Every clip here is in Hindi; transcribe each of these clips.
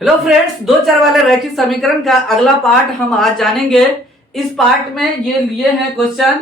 हेलो फ्रेंड्स, दो चर वाले रैखिक समीकरण का अगला पार्ट हम आज जानेंगे। इस पार्ट में ये लिए हैं क्वेश्चन,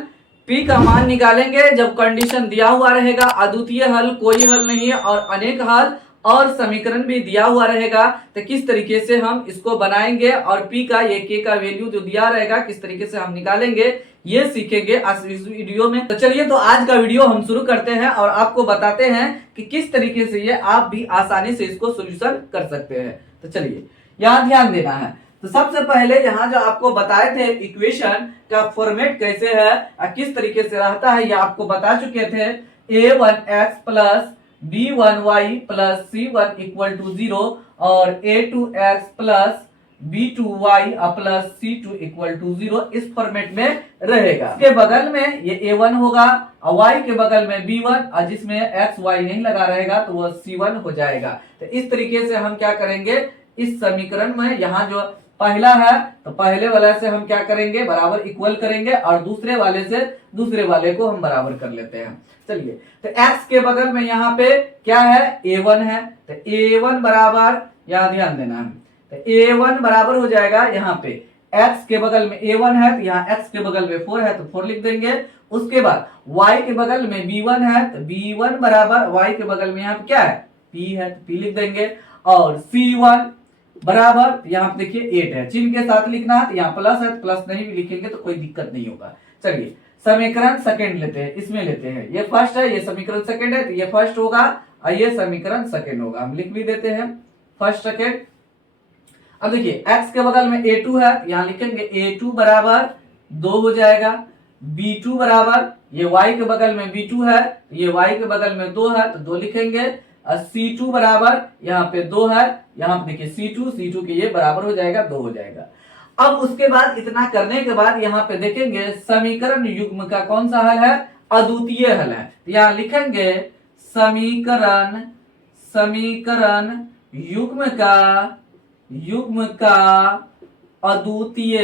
पी का मान निकालेंगे जब कंडीशन दिया हुआ रहेगा, अद्वितीय हल, कोई हल नहीं है और अनेक हल, और समीकरण भी दिया हुआ रहेगा तो किस तरीके से हम इसको बनाएंगे और पी का ये के का वैल्यू जो दिया रहेगा किस तरीके से हम निकालेंगे ये सीखेंगे आज इस वीडियो में। तो चलिए तो आज का वीडियो हम शुरू करते हैं और आपको बताते हैं कि किस तरीके से ये आप भी आसानी से इसको सोल्यूशन कर सकते हैं। तो चलिए यहाँ ध्यान देना है। तो सबसे पहले यहाँ जो आपको बताए थे इक्वेशन का फॉर्मेट कैसे है और किस तरीके से रहता है ये आपको बता चुके थे। a1x plus b1y plus c1 equal to 0 और a2x plus b2y plus c2 equal to 0 इस फॉर्मेट में रहेगा। इसके बगल में ये a1 होगा और y के बगल में b1 और जिसमें x y नहीं लगा रहेगा तो वो c1 हो जाएगा। तो इस तरीके से हम क्या करेंगे इस समीकरण में, यहाँ जो पहला है तो पहले वाले से हम क्या करेंगे बराबर इक्वल करेंगे और दूसरे वाले से दूसरे वाले को हम बराबर कर लेते हैं। चलिए तो x के बगल में यहाँ पे क्या है a1 है तो a1 बराबर, यहाँ ध्यान देना है, तो a1 बराबर हो जाएगा यहाँ पे x के बगल में a1 है तो यहाँ x के बगल में 4 है तो 4 लिख देंगे। उसके बाद y के बगल में b1 है तो b1 बराबर y के बगल में यहाँ पे क्या है p है तो p लिख देंगे और c1 बराबर यहाँ पे देखिए 8 है, चिन्ह के साथ लिखना है तो यहाँ प्लस है, प्लस नहीं भी लिखेंगे तो कोई दिक्कत नहीं होगा। चलिए समीकरण सेकंड लेते हैं, इसमें लेते हैं, ये फर्स्ट है ये समीकरण सेकंड है तो ये फर्स्ट होगा और ये समीकरण सेकंड होगा। हम लिख भी देते हैं फर्स्ट सेकंड। अब देखिए x के बगल में a2 है यहाँ लिखेंगे a2 बराबर 2 हो जाएगा, b2 बराबर ये y के बगल में b2 है ये y के बगल में 2 है तो 2 लिखेंगे और c2 बराबर यहाँ पे 2 है, यहाँ पे देखिए c2 के ये बराबर हो जाएगा 2 हो जाएगा। अब उसके बाद इतना करने के बाद यहाँ पे देखेंगे समीकरण युग्म का कौन सा हल है, अद्वितीय हल है। यहाँ लिखेंगे समीकरण युग्म का अद्वितीय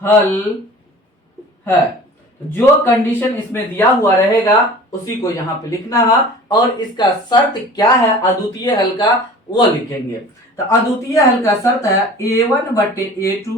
हल है। जो कंडीशन इसमें दिया हुआ रहेगा उसी को यहाँ पे लिखना है और इसका शर्त क्या है अद्वितीय हल का वो लिखेंगे। तो अद्वितीय हल का शर्त है a1 बटे a2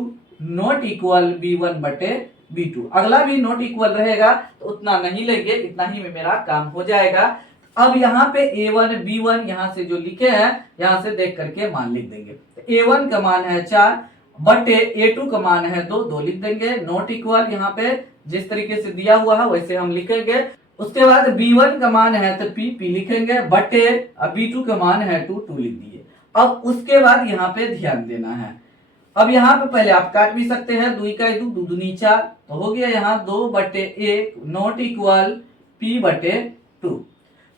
नॉट इक्वल b1 बटे b2। अगला भी नॉट इक्वल रहेगा तो उतना नहीं लेंगे, इतना ही में मेरा काम हो जाएगा। अब यहाँ पे a1 b1 यहाँ से जो लिखे हैं यहाँ से देख करके मान लिख देंगे। तो a1 का मान है 4 बटे a2 का मान है 2 लिख देंगे। नॉट इक्वल यहाँ पे जिस तरीके से दिया हुआ है वैसे हम लिखेंगे। उसके बाद b1 का मान है तो p लिखेंगे बटे b2 का मान है 2 लिख दिए। अब उसके बाद यहाँ पे ध्यान देना है। अब यहाँ पे पहले आप काट भी सकते हैं, 2 का 2 दूनी 4 तो हो गया यहाँ 2 बटे 1 नॉट इक्वल p बटे 2।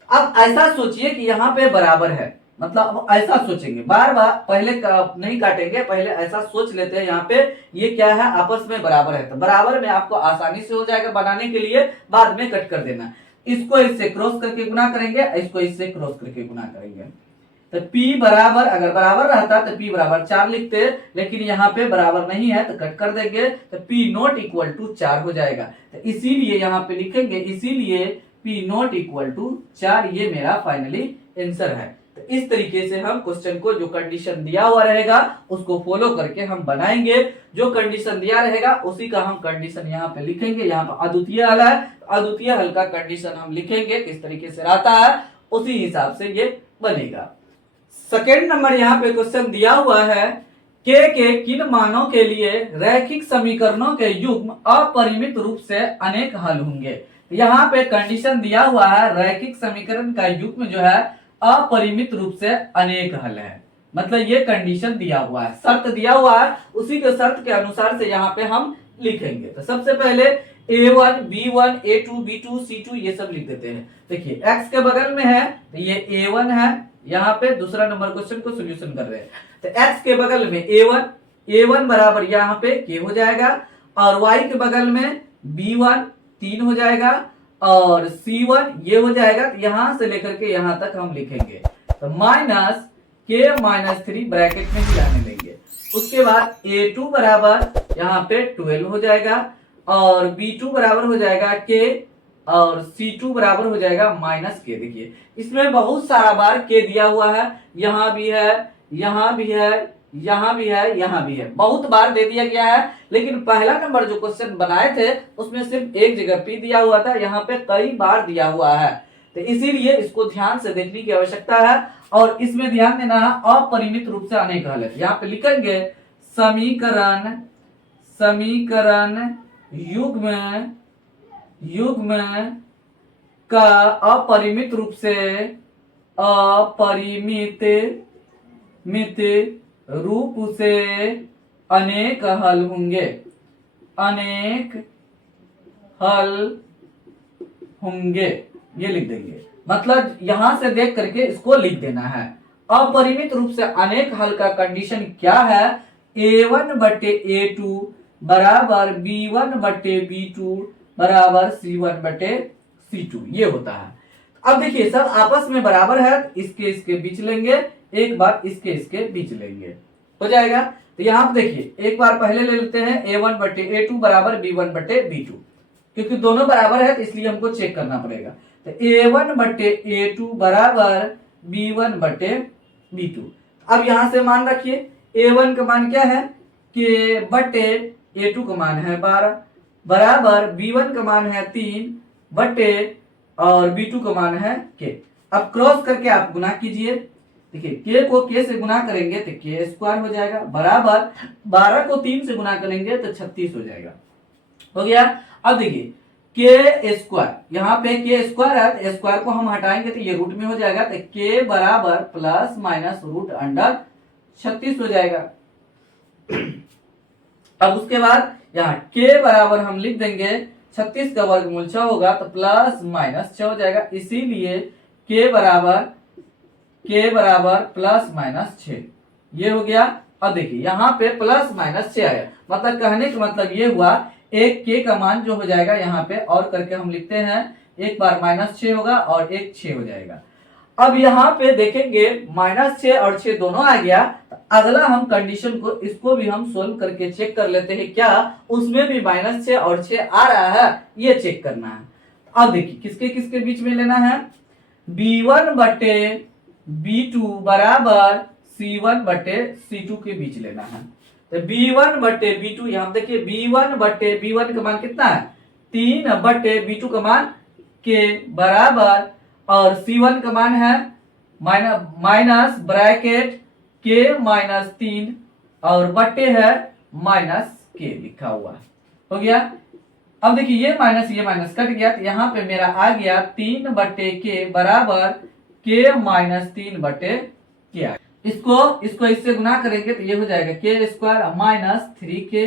अब ऐसा सोचिए कि यहाँ पे बराबर है, मतलब ऐसा सोचेंगे, बार बार पहले नहीं काटेंगे, पहले ऐसा सोच लेते हैं यहाँ पे ये क्या है आपस में बराबर है। तो बराबर में आपको आसानी से हो जाएगा बनाने के लिए, बाद में कट कर देना। इसको इससे क्रॉस करके गुना करेंगे, इसको इससे क्रॉस करके गुना करेंगे। तो p बराबर अगर बराबर रहता तो p बराबर 4 लिखते, लेकिन यहाँ पे बराबर नहीं है तो कट कर देंगे तो p नॉट इक्वल टू 4 हो जाएगा। तो इसीलिए यहाँ पे लिखेंगे इसीलिए p नॉट इक्वल टू 4 ये मेरा फाइनली आंसर है। तो इस तरीके से हम क्वेश्चन को जो कंडीशन दिया हुआ रहेगा उसको फॉलो करके हम बनाएंगे। जो कंडीशन दिया रहेगा उसी का हम कंडीशन यहाँ पे लिखेंगे। यहाँ पे अद्वितीय हल है, अद्वितीय हल का कंडीशन हम लिखेंगे किस तरीके से रहता है उसी हिसाब से ये बनेगा। सेकेंड नंबर यहाँ पे क्वेश्चन दिया हुआ है के किन मानों के लिए रैखिक समीकरणों के युग्म अपरिमित रूप से अनेक हल होंगे। यहाँ पे कंडीशन दिया हुआ है रैखिक समीकरण का युग्म जो है अपरिमित रूप से अनेक हल है, मतलब ये कंडीशन दिया हुआ है, शर्त दिया हुआ है, उसी के शर्त के अनुसार से यहाँ पे हम लिखेंगे। तो सबसे पहले a1 b1 a2 b2 c2 ये सब लिख देते हैं। देखिए x के बगल में है तो ये a1 है, यहाँ पे दूसरा नंबर क्वेश्चन को सोल्यूशन कर रहे हैं। तो x के बगल में a1 बराबर यहाँ पे k हो जाएगा और y के बगल में b1 3 हो जाएगा और c1 ये हो जाएगा। तो यहां से लेकर के यहां तक हम लिखेंगे तो माइनस k माइनस 3 ब्रैकेट में ही लाने देंगे। उसके बाद a2 बराबर यहाँ पे 12 हो जाएगा और b2 बराबर हो जाएगा k और C2 बराबर हो जाएगा -k। देखिए इसमें बहुत सारा बार k दिया हुआ है, यहाँ भी है, यहाँ भी है, यहाँ भी है, यहाँ भी है, बहुत बार दे दिया गया है। लेकिन पहला नंबर जो क्वेश्चन बनाए थे उसमें सिर्फ एक जगह p दिया हुआ था, यहाँ पे कई बार दिया हुआ है, तो इसीलिए इसको ध्यान से देखने की आवश्यकता है। और इसमें ध्यान देना है अपरिमित रूप से अनेक हल है। यहाँ पे लिखेंगे समीकरण युग्म का अपरिमित रूप से अनेक हल होंगे, ये लिख देंगे। मतलब यहां से देख करके इसको लिख देना है। अपरिमित रूप से अनेक हल का कंडीशन क्या है? a1/a2 बराबर b1/b2 बराबर c1/c2, ये होता है। अब देखिए सब आपस में बराबर है, इसके बीच लेंगे, एक बार इसके बीच लेंगे, हो जाएगा। तो यहाँ पे देखिए एक बार पहले ले लेते हैं a1/a2 बराबर b1/b2, क्योंकि दोनों बराबर है तो इसलिए हमको चेक करना पड़ेगा। तो a1/a2 बराबर b1/b2। अब यहां से मान रखिए a1 का मान क्या है? k/a2 का मान है 12 बराबर b1 का मान है 3 और b2 का मान है k। अब क्रॉस करके आप गुना कीजिए। देखिए k को k से गुना करेंगे तो k² हो जाएगा बराबर 12 को 3 से गुना करेंगे तो 36 हो जाएगा, हो गया। अब देखिए k², यहाँ पे k² है तो स्क्वायर को हम हटाएंगे तो ये रूट में हो जाएगा, तो k बराबर प्लस माइनस रूट अंडर 36 हो जाएगा। अब उसके बाद यहाँ k बराबर हम लिख देंगे 36 का वर्गमूल 6 होगा तो प्लस माइनस 6 हो जाएगा, इसीलिए k बराबर प्लस माइनस 6, ये हो गया। अब देखिए यहाँ पे प्लस माइनस 6 आया, मतलब कहने का मतलब ये हुआ एक k का मान जो हो जाएगा यहाँ पे और करके हम लिखते हैं, एक बार -6 होगा और एक 6 हो जाएगा। अब यहाँ पे देखेंगे -6 और 6 दोनों आ गया, तो अगला हम कंडीशन को इसको भी हम सोल्व करके चेक कर लेते हैं, क्या उसमें भी -6 और 6 आ रहा है, ये चेक करना है। अब देखिए किसके किसके बीच में लेना है? b1/b2 बराबर c1/c2 के बीच लेना है। तो b1/b2, यहाँ देखिए b1/b1 का मान कितना है? 3/b2 का मान k बराबर, और c1 का मान है माइनस ब्रैकेट k-3 और बट्टे है -k लिखा हुआ, हो गया। अब देखिए ये माइनस कट गया, तो यहाँ पे मेरा आ गया 3/k बराबर k-3/k। इसको इससे गुना करेंगे तो ये हो जाएगा k² -3k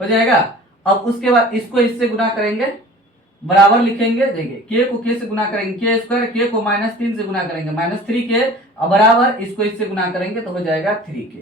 हो जाएगा। अब उसके बाद इसको इससे गुना करेंगे, बराबर लिखेंगे। देखिए k को k से गुना करेंगे k², k को -3 से गुना करेंगे -3k, और बराबर इसको इससे गुना करेंगे तो हो जाएगा 3k,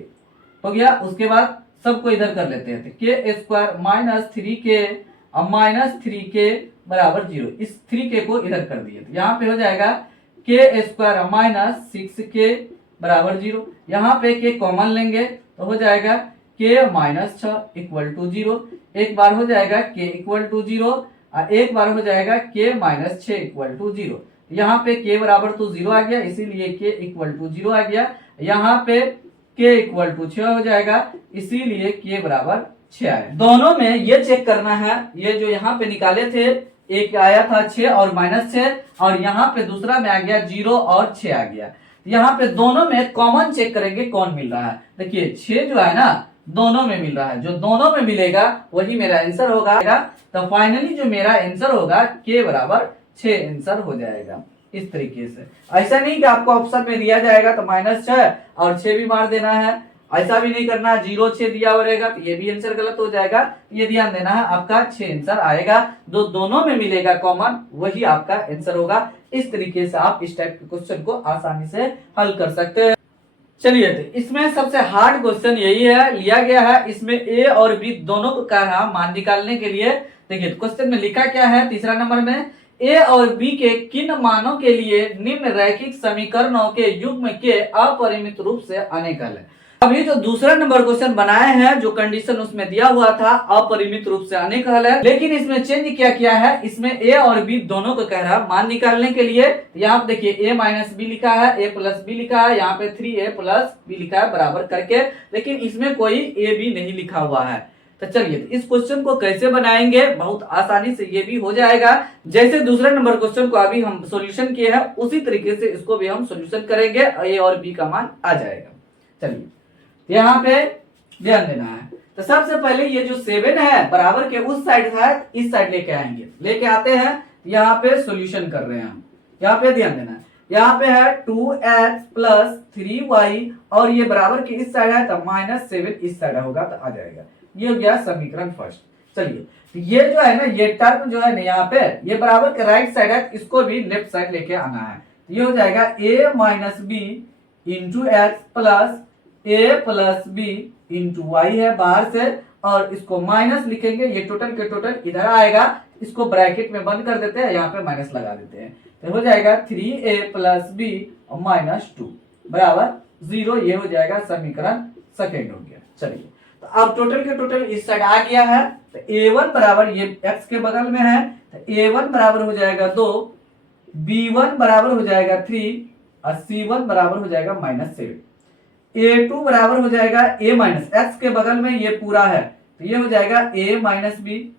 हो गया। उसके बाद सबको इधर कर लेते हैं, तो k² -3k और -3k बराबर 0, इस 3k को इधर कर दिए तो यहाँ पे हो जाएगा k² -6k बराबर 0। यहाँ पे k कॉमन लेंगे तो हो जाएगा k -6 इक्वल टू 0, एक बार हो जाएगा k इक्वल टू 0 और एक बार हो जाएगा k -6 इक्वल टू 0। यहाँ पे k बराबर तो 0 आ गया, इसीलिए k इक्वल टू 0 आ गया। यहाँ पे k इक्वल टू 6 हो जाएगा, इसीलिए k बराबर 6 आया। दोनों में ये चेक करना है, ये जो यहाँ पे निकाले थे, एक आया था 6 और -6, और यहाँ पे दूसरा में आ गया 0 और 6 आ गया। यहाँ पे दोनों में कॉमन चेक करेंगे कौन मिल रहा है। देखिए 6 जो है ना दोनों में मिल रहा है, जो दोनों में मिलेगा वही मेरा आंसर होगा। तो फाइनली जो मेरा आंसर होगा k बराबर 6 आंसर हो जाएगा। इस तरीके से, ऐसा नहीं कि आपको ऑप्शन में दिया जाएगा तो -6 और 6 भी मार देना है, ऐसा भी नहीं करना। 0 6 दिया हुआ रहेगा तो ये भी आंसर गलत हो जाएगा, ये ध्यान देना है। आपका 6 आंसर आएगा, जो दोनों में मिलेगा कॉमन वही आपका आंसर होगा। इस तरीके से आप इस टाइप के क्वेश्चन को आसानी से हल कर सकते हैं। चलिए तो इसमें सबसे हार्ड क्वेश्चन यही है, लिया गया है इसमें ए और बी दोनों का मान निकालने के लिए। देखिए क्वेश्चन में लिखा क्या है, तीसरा नंबर में, ए और बी के किन मानों के लिए निम्न रैखिक समीकरणों के युग्म के अपरिमित रूप से अनेक हल है। अभी जो दूसरा नंबर क्वेश्चन बनाए हैं, जो कंडीशन उसमें दिया हुआ था अपरिमित रूप से अनेक हल है, लेकिन इसमें चेंज क्या किया है, इसमें ए और बी दोनों को कह रहा मान निकालने के लिए। यहाँ पे देखिए ए माइनस बी लिखा है, ए प्लस बी लिखा है, यहाँ पे 3a प्लस बी लिखा है बराबर करके, लेकिन इसमें कोई ए बी नहीं लिखा हुआ है। तो चलिए इस क्वेश्चन को कैसे बनाएंगे, बहुत आसानी से ये भी हो जाएगा। जैसे दूसरे नंबर क्वेश्चन को अभी हम सॉल्यूशन किए हैं, उसी तरीके से इसको भी हम सॉल्यूशन करेंगे, ए और बी का मान आ जाएगा। चलिए यहाँ पे ध्यान देना है। तो सबसे पहले ये जो 7 है बराबर के उस साइड था, इस साइड लेके आएंगे, लेके आते हैं। यहाँ पे सॉल्यूशन कर रहे हैं हम। यहाँ पे ध्यान देना है, यहाँ पे है 2x प्लस 3y और ये बराबर के इस साइड है तो -7 इस साइड होगा तो आ जाएगा। ये हो गया समीकरण फर्स्ट। चलिए तो ये जो है ना, ये टर्म जो है ना यहाँ पे, ये बराबर के राइट साइड है, इसको भी लेफ्ट साइड लेके आना है। ये हो जाएगा a minus B into X plus a plus B into Y है बाहर से, और इसको माइनस लिखेंगे, ये टोटल के टोटल इधर आएगा, इसको ब्रैकेट में बंद कर देते हैं, यहाँ पे माइनस लगा देते हैं, तो हो जाएगा 3a प्लस बी और -2 बराबर 0। ये हो जाएगा समीकरण सेकेंड हो गया। चलिए तो अब टोटल के टोटल इस साइड आ गया है, तो a1 बराबर ये x के बगल में है, तो a1 बराबर हो जाएगा 2, b1 बराबर हो जाएगा 3 और c1 बराबर हो जाएगा -7। a2 बराबर हो जाएगा a माइनस x के बगल में ये पूरा है, तो ये हो जाएगा a माइनस बी।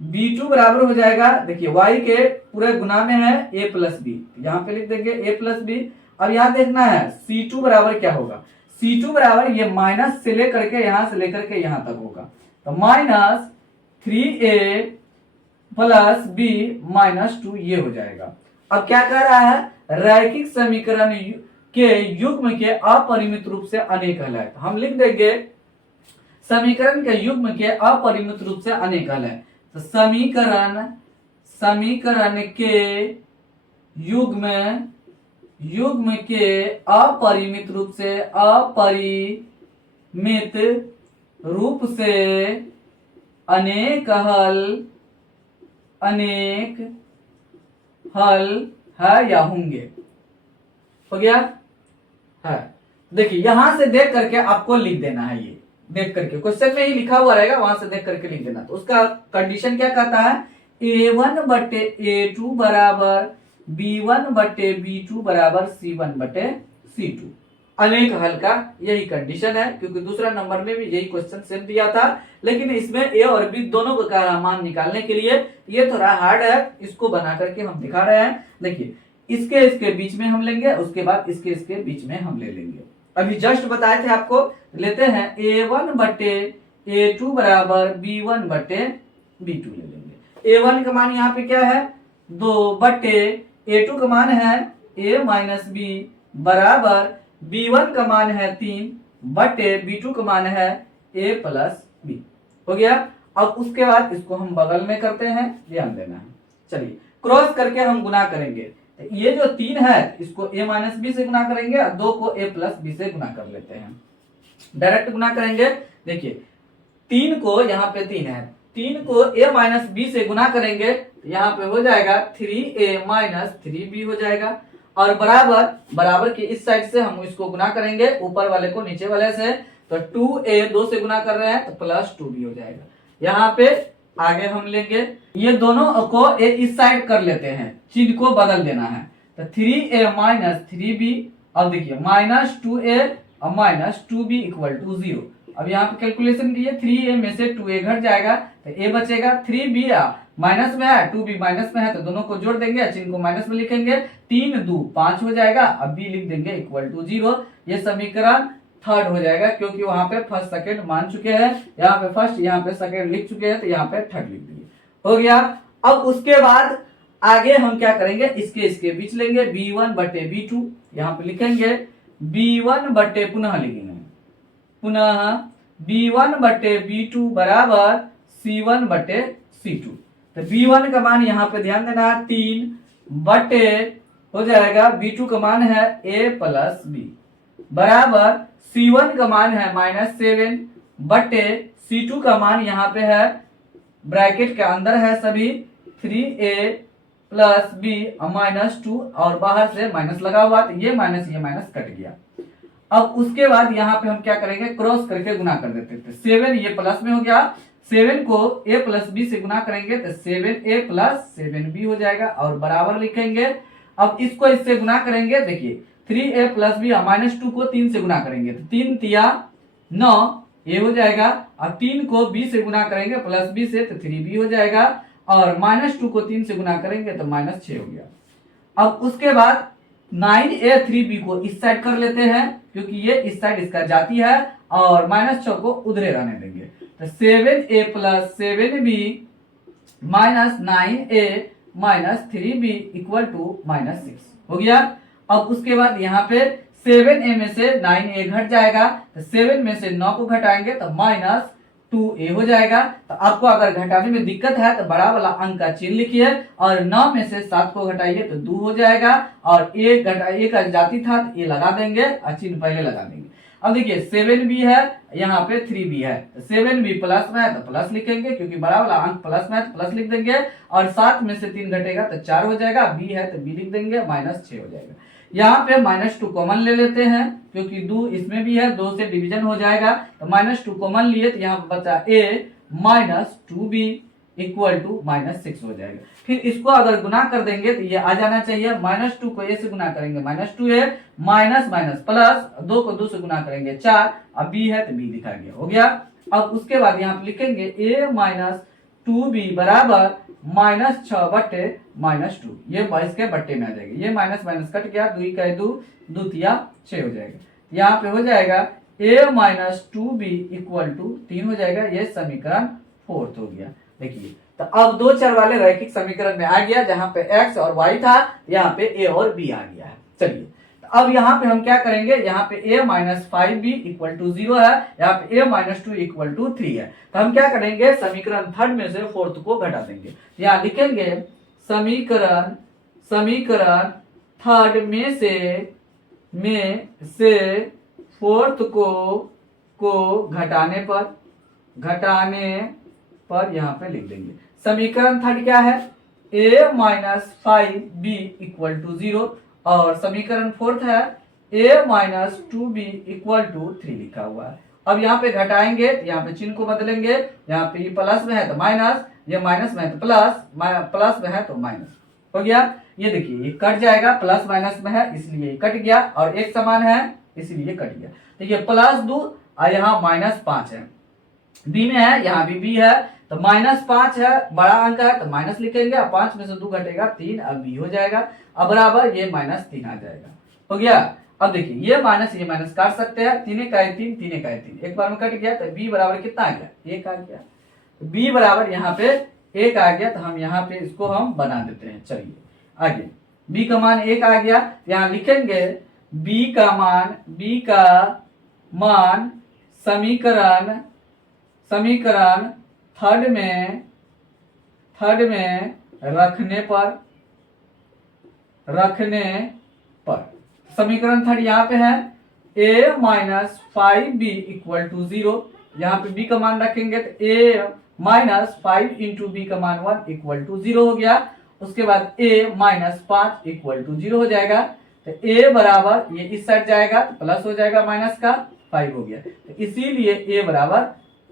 b2 बराबर हो जाएगा, देखिए y के पूरे गुना में है a प्लस बी, यहाँ पे लिख देंगे a प्लस बी। अब यहाँ देखना है c2 बराबर क्या होगा, c2 बराबर ये माइनस से लेकर के यहाँ से लेकर के यहाँ तक होगा, तो -3a प्लस b -2 ये हो जाएगा। अब क्या कह रहा है, रैखिक समीकरण के युग्म के अपरिमित रूप से अनेक हल है, तो हम लिख देंगे समीकरण के युग्म के अपरिमित रूप से अनेक हल है। तो समीकरण के युग्म के अपरिमित रूप से अनेक हल है या होंगे। हो गया है, देखिए यहां से देख करके आपको लिख देना है, ये देख करके क्वेश्चन में ही लिखा हुआ रहेगा, वहां से देख करके लिख देना। तो उसका कंडीशन क्या कहता है, a1 बटे a2 बराबर b1 बटे b2 बराबर c1 बटे c2। अनेक हल का यही कंडीशन है, क्योंकि दूसरा नंबर में भी यही क्वेश्चन सेम दिया था, लेकिन इसमें ए और बी दोनों का मान निकालने के लिए ये थोड़ा हार्ड है, इसको बना करके हम दिखा रहे हैं। देखिए इसके बीच में हम लेंगे, उसके बाद इसके बीच में हम ले लेंगे। अभी जस्ट बताए थे आपको, लेते हैं a1 बटे a2 बराबर b1 बटे b2 ले लेंगे। a1 का मान यहाँ पे क्या है 2 बटे a2 का मान है a माइनस बी बराबर b1 का मान है 3 बटे b2 का मान है a प्लस बी। हो गया। अब उसके बाद इसको हम बगल में करते हैं, ध्यान देना है। चलिए क्रॉस करके हम गुना करेंगे, ये जो 3 है इसको a माइनस बी से गुना करेंगे और 2 को a प्लस बी से गुना कर लेते हैं, डायरेक्ट गुना करेंगे। देखिए 3 को यहाँ पे 3 है, 3 को a माइनस बी से गुना करेंगे तो यहाँ पे हो जाएगा 3a माइनस 3b हो जाएगा, और बराबर के इस साइड से हम इसको गुना करेंगे, ऊपर वाले को नीचे वाले से, तो 2a 2 से गुना कर रहे हैं तो प्लस 2b हो जाएगा। यहाँ पे आगे हम लेंगे, ये दोनों को इस साइड कर लेते हैं, चिन्ह को बदल देना है, तो 3a माइनस 3b। अब देखिए -2a और -2b इक्वल टू 0। अब यहाँ पे कैलकुलेशन कीजिए, 3a में से 2a घट जाएगा तो a बचेगा, 3b माइनस में है 2b माइनस में है, तो दोनों को जोड़ देंगे, चिन्ह को माइनस में लिखेंगे, 3 2 5 हो जाएगा। अब b लिख देंगे इक्वल टू 0। ये समीकरण थर्ड हो जाएगा, क्योंकि वहां पे फर्स्ट सेकंड मान चुके हैं, यहाँ पे फर्स्ट यहाँ पे सेकंड लिख चुके हैं, तो यहाँ पे थर्ड लिख दिए। हो गया। अब उसके बाद आगे हम क्या करेंगे, इसके बीच लेंगे, b1 बटे b2 यहाँ पे लिखेंगे, b1 बटे पुनः लिखेंगे, पुनः b1 बटे b2 बराबर c1 बटे c2। तो b1 का मान यहाँ पे ध्यान देना है 3 बटे हो जाएगा b2 का मान है a प्लस बी बराबर c1 का मान है -7 बटे c2 का मान यहाँ पे है ब्रैकेट के अंदर है सभी 3a प्लस बी -2 और बाहर से माइनस लगा हुआ, तो ये माइनस कट गया। अब उसके बाद यहाँ पे हम क्या करेंगे, क्रॉस करके गुना कर देते थे। 7 ये प्लस में हो गया, 7 को a प्लस बी से गुना करेंगे तो 7a प्लस 7b हो जाएगा और बराबर लिखेंगे। अब इसको इससे गुना करेंगे, देखिए 3a प्लस बी माइनस 2 को 3 से गुना करेंगे तो 3 तिया 9 a हो जाएगा। अब 3 को b से गुना करेंगे प्लस b से तो 3b हो जाएगा और माइनस 2 को 3 से गुना करेंगे तो माइनस 6 हो गया। अब उसके बाद 9a 3b को इस साइड कर लेते हैं क्योंकि ये इस साइड इसका जाती है और माइनस 6 को उधरे रहने देंगे तो 7a plus 7b minus 9a minus 3b equal to minus 6 हो गया। अब उसके बाद यहाँ पे 7a में से 9a घट जाएगा तो 7 में से 9 को घटाएंगे तो माइनस 2a हो जाएगा। तो आपको अगर घटाने में दिक्कत है तो बड़ा वाला अंक का चिन्ह लिखिए और 9 में से 7 को घटाइए तो 2 हो जाएगा और a का जाती था तो ये लगा देंगे और चिन्ह पहले लगा देंगे। अब देखिए 7b है, यहाँ पे 3b है, 7b प्लस में है तो प्लस लिखेंगे क्योंकि बड़ा वाला अंक प्लस में है तो प्लस लिख देंगे और 7 में से 3 घटेगा तो 4 हो जाएगा, b है तो b लिख देंगे, माइनस 6 हो जाएगा। यहाँ पे माइनस 2 कॉमन ले लेते हैं क्योंकि 2 इसमें भी है, 2 से डिवीजन हो जाएगा तो माइनस 2 कॉमन लिए तो यहाँ पे बचा a minus 2b equal to minus 6 हो जाएगा। फिर इसको अगर गुना कर देंगे तो ये आ जाना चाहिए, माइनस 2 को a से गुना करेंगे minus 2a minus minus plus 2 को 2 से गुना करेंगे 4, अब b है तो b लिखा गया, हो गया। अब उसके बाद यहाँ पे लिखेंगे a माइनस 2b बराबर माइनस 6 बट्टे माइनस 2, ये इसके बट्टे में आ जाएगा, ये माइनस माइनस कट गया, 2 का 2, 2 तिया 6 हो जाएगा। यहाँ पे हो जाएगा a minus 2b equal to 3 हो जाएगा, ये समीकरण 4 हो गया। देखिए तो अब दो चर वाले रैखिक समीकरण में आ गया, जहां पे x और y था यहाँ पे a और b आ गया है। चलिए तो अब यहाँ पे हम क्या करेंगे, यहाँ पे a minus 5b equal to 0 है, यहाँ पे a माइनस 2 इक्वल टू 3 है। तो हम क्या करेंगे, समीकरण थर्ड में से फोर्थ को घटा देंगे। यहाँ लिखेंगे समीकरण थर्ड में से फोर्थ को घटाने पर यहाँ पे लिख देंगे। समीकरण थर्ड क्या है, a minus 5b equal to 0 और समीकरण फोर्थ है a minus 2b equal to 3 लिखा हुआ है। अब यहाँ पे घटाएंगे, यहाँ पे चिन्ह को बदलेंगे, यहाँ पे प्लस में है तो माइनस, ये माइनस में है तो प्लस में है तो माइनस हो गया। ये देखिए ये कट जाएगा, प्लस माइनस में है इसलिए ये कट गया और एक समान है इसलिए कट गया। तो ये प्लस 2 और यहाँ माइनस 5 है, b में है, यहाँ भी b है तो माइनस 5 है, बड़ा अंक है तो माइनस लिखेंगे, 5 में से 2 घटेगा 3, अब b हो जाएगा, अब बराबर ये माइनस 3 आ जाएगा, हो गया। अब देखिए ये माइनस काट सकते हैं, 3 का 3, 3 का 3, एक बार में कट गया तो b बराबर कितना आ गया, 1 आ गया। तो b बराबर यहाँ पे 1 आ गया, तो हम यहाँ पे इसको हम बना देते हैं। चलिए आगे, b का मान 1 आ गया, यहाँ लिखेंगे b का मान समीकरण थर्ड में रखने पर समीकरण थर्ड यहाँ पे है a minus 5b equal to 0, यहाँ पे b का मान रखेंगे तो a माइनस 5 इंटू b का मान 1 इक्वल टू 0 हो गया। उसके बाद a माइनस 5 इक्वल टू 0 हो जाएगा, तो a बराबर ये इस साइड जाएगा तो प्लस हो जाएगा, माइनस का 5 हो गया, तो इसीलिए a बराबर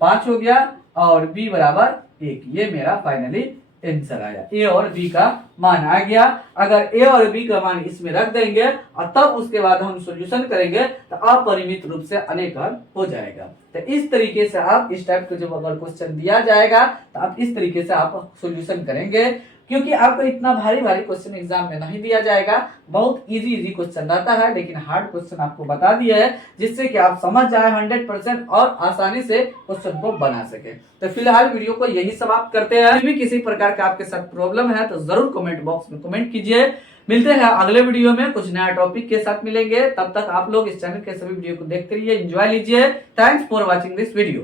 5 हो गया और b बराबर 1। ये मेरा फाइनली आंसर आया, a और b का मान आ गया। अगर a और b का मान इसमें रख देंगे और तब उसके बाद हम सॉल्यूशन करेंगे तो अपरिमित रूप से अनेक हो जाएगा। तो इस तरीके से आप इस टाइप का जब अगर क्वेश्चन दिया जाएगा तो आप इस तरीके से आप सॉल्यूशन करेंगे, क्योंकि आपको इतना भारी क्वेश्चन एग्जाम में नहीं दिया जाएगा। बहुत इजी क्वेश्चन रहता है, लेकिन हार्ड क्वेश्चन आपको बता दिया है जिससे कि आप समझ जाए 100% और आसानी से क्वेश्चन को बना सके। तो फिलहाल वीडियो को यही समाप्त करते हैं। भी किसी प्रकार का आपके साथ प्रॉब्लम है तो जरूर कमेंट बॉक्स में कमेंट कीजिए। मिलते हैं अगले वीडियो में कुछ नया टॉपिक के साथ मिलेंगे। तब तक आप लोग इस चैनल के सभी वीडियो को देखते रहिए, एंजॉय लीजिए। Thanks for watching this video.